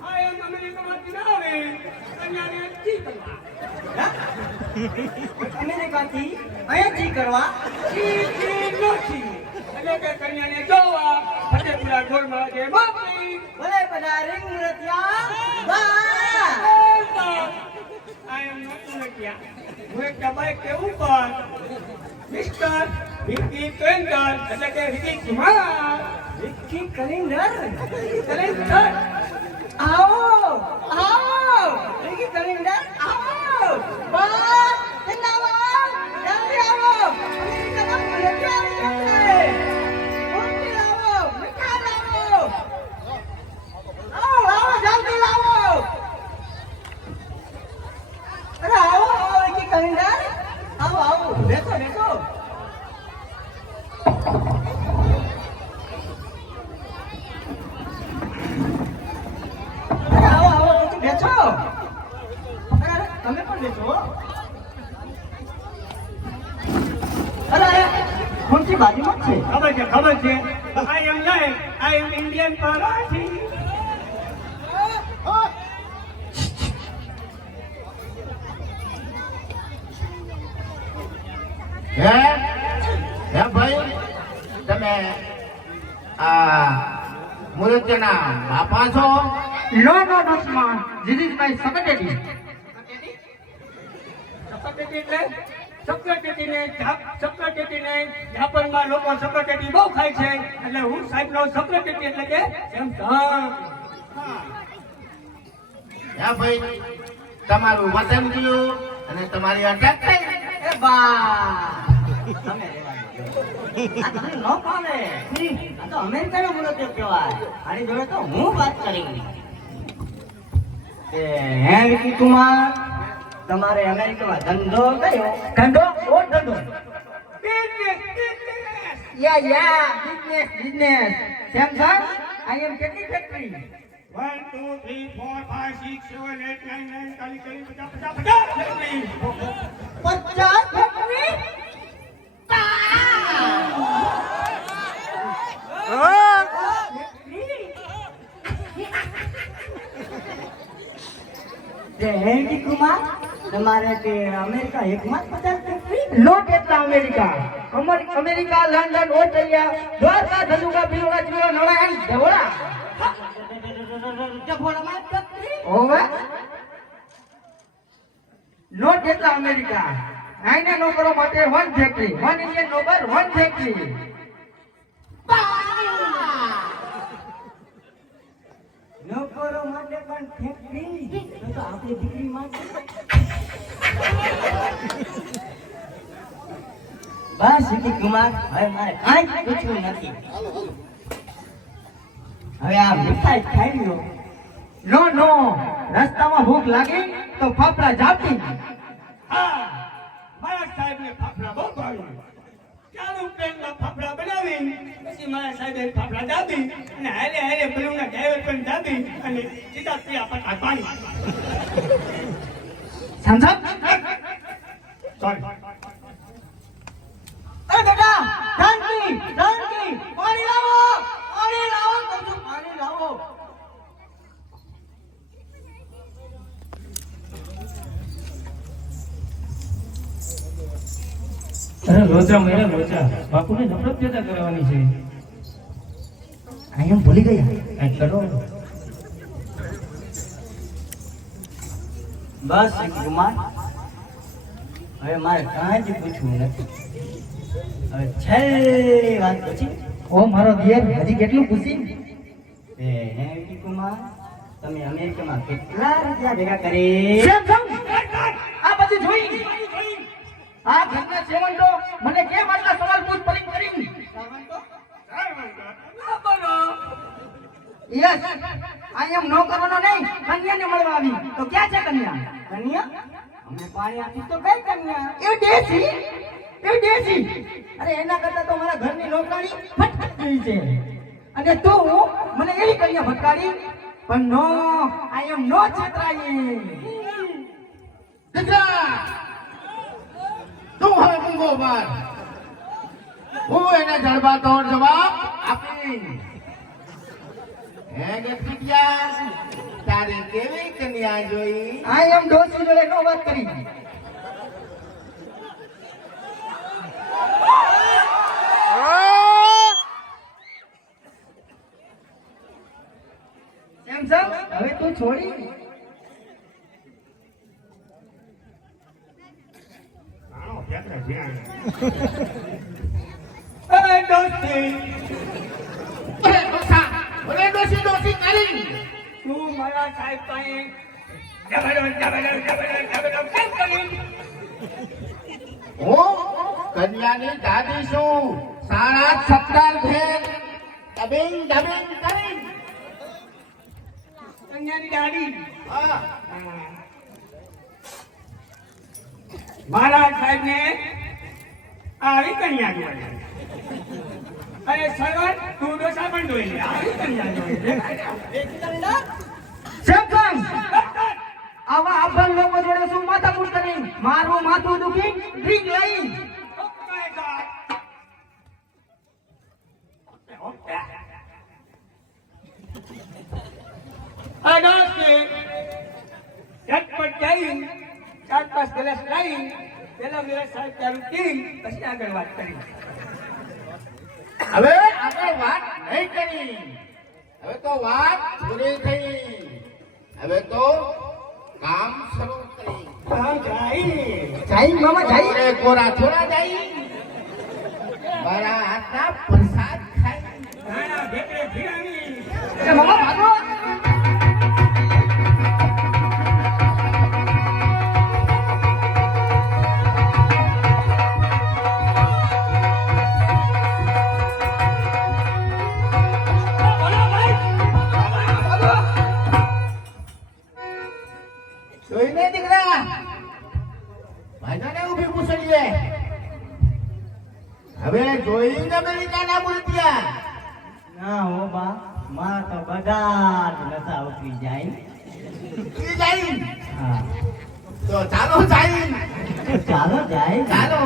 આ એમ અમેરિકામાંથી ના આવે કન્યાને જી કરવા અમેરિકાથી અહીંયા જી કરવા જી નથી એટલે કે કન્યાને જોવા ફતેપુરા ઢોરમાં જે બાપરી ભલે બધા રિંગ મુરતિયા બા I am not Nakia. હું એક બાઈક કે ઉપર મિસ્ટર વિકી કેન્ડર એટલે કે વિકી કુમાર વિકી કલિંદર કેલેન્ડર આવો આવો વિકી કલિંદર આવો બા જિંદાબાદ જલ્દી આવો અમેરિકાના મુરતિયા આવે મોટી લાવો મીઠા લાવો આવો જલ્દી લાવો અરે આવો આવો વિકી કલિંદર આવો આવો બેસો બેસો અરે આવો આવો પછી બેસો અરે તમે પણ બેસો અરે કોણથી બાજુમાં જ છે ખબર છે I am like I am Indian Marathi હે ભાઈ તમે આ મુરત્યના બાપા છો? નો સ્માન ધીસ ઇઝ માય સેક્રેટરી સક્રેટરીને જાપાનમાં લોકો સક્રેટરી બહુ ખાય છે એટલે હું સાહેબનો સક્રેટરી એટલે કે એમ હે ભાઈ તમારું વતન ગયું અને તમારી અટક થઈ એ બા તમે રેવા દો આ તમને નો પામે આ તો અમેરિકાનો મુરત્યો કહેવાય આની જોડે તો હું વાત કરી હે વિકી કુમાર તમારે અમેરિકામાં ધંધો કયો ધંધો યા બિઝનેસ સેમસંગ આઈ એમ કેટલી ફેક્ટરી 1 2 3 4 5 6 7 8 9 કાલી કરી 50 ફેક્ટરી હેન્ડી કુમાર તમારે કે અમેરિકા એકમાં જ 50 ફેક્ટરી લોટ એટલા America America London Australia Dwarka Dhanuka Biloda Chiloda Nalayan Devoda જફોડામાં ફેક્ટરી ઓવે લોટ એટલા અમેરિકા આઈને નોકરો માટે વન ફેક્ટરી વન ઇન્ડિયન નોકર વન ફેક્ટરી નોકરો માટે પણ ફેક્ટરી તો આપણી દીકરી માટે બસ વિકી કુમાર હવે મારે કાંઈ પૂછવું નથી હવે આ મીઠાઈ ખાઈ લો નો રસ્તામાં ભૂખ લાગી તો ફાફડા જાપી મારા સાહેબને ફાફડા બહુ ભાવ્યા ચાલુ ટ્રેનમાં ફાફડા બનાવી પછી મારા સાહેબે ફાફડા દાબી અને હારે બલૂનના ડ્રાઈવર પણ દાબી અને સીધા ત્યાં પટા પાણી સમજાવ સોરી અરે બેટા શાંતિ પાણી લાવો કહું છું, પાણી લાવો અરે લોચા મેરા લોચા બાપુને નફરત પેદા કરવાની છે આઈ એમ ભૂલી ગયા આ કરો બસ વિકી કુમાર હવે મારે કાંઈ જ પૂછવું નથી હવે છેલ્લી વાત પછી ઓ મારો દિયર હજી કેટલું પૂછી હે વિકી કુમાર તમે અમેરિકામાં કેટલા રૂપિયા ભેગા કરી આ બધી જોઈ આ ઘરના સેવંતો મને કેમ આટલા સવાલ પૂછ કરી યસ આઈ એમ નો કરવાનો નહીં કન્યાને મળવા આવી તો ક્યાં છે કન્યા કન્યા અમને પાણી આપી તો કઈ કન્યા એ દેશી અરે એના કરતા તો મારા ઘરની નોકરાણી ફટફટ છે અને તું મને એવી કન્યા ભટકાડી પણ નો આઈ એમ નો છેતરાઈ દીકરા તું હવે મૂંગો બાર હું એને જડબાતોડ જવાબ આપી હે ગેટિયા તારી કેવી કન્યા જોઈ? આઈ એમ ડોસી જોડે નો વાત કરી. સેમસંગ હવે તું છોડી. આનો ફેકરા જ્યાં. એ દોસ્તી ઓરે ડોસા, ઓરે ડોસી ડોસી કરી. તું મારા સાહેબ પાસે જબરદસ્ત કેમ કરી? હું કન્યાની દાદી છું. સારા સત્તર ભેર ડબિંગ ડબિંગ કરી. કન્યાની દાઢી હા. મારા સાહેબ ને આવી કન્યા જોઈ. અરે સરવર તું ડોસા પણ જોઈ લે. આવી કન્યા જોઈ લે. સેમસંગ આવા આભણ લોકો જોડે શું માથાકૂટ કરી? મારું માથું દુખી ડ્રિંક લઈ. Oh my God. આ દોસ્તી ઝટપટ જઈ 4-5 ગ્લાસ લઈ પેલા ગ્લાસ સાહેબ ચાલુ કરી પછી આગળ વાત કરી. હવે આગળ વાત નહીં કરી. હવે તો વાત પૂરી થઈ. હવે તો કામ શરૂ કરી. હા જાય જય મામા જય. અરે કોરા થોડા જાય. મારા હાથના પ્રસાદ ખાઈ. નાના ભેટે ભીરાણી એ મામા ભાગો. જોઈને દીકરા ભાઈઓને ઊભી પૂછડીએ. હવે જોઈને અમેરિકાના મૂર્તિયા. ના હો બા, મારા તો બધા જ નશા ઉતરી જાય. ઈ જાય. હા તો ચાલો જાય. ચાલો જાય. ચાલો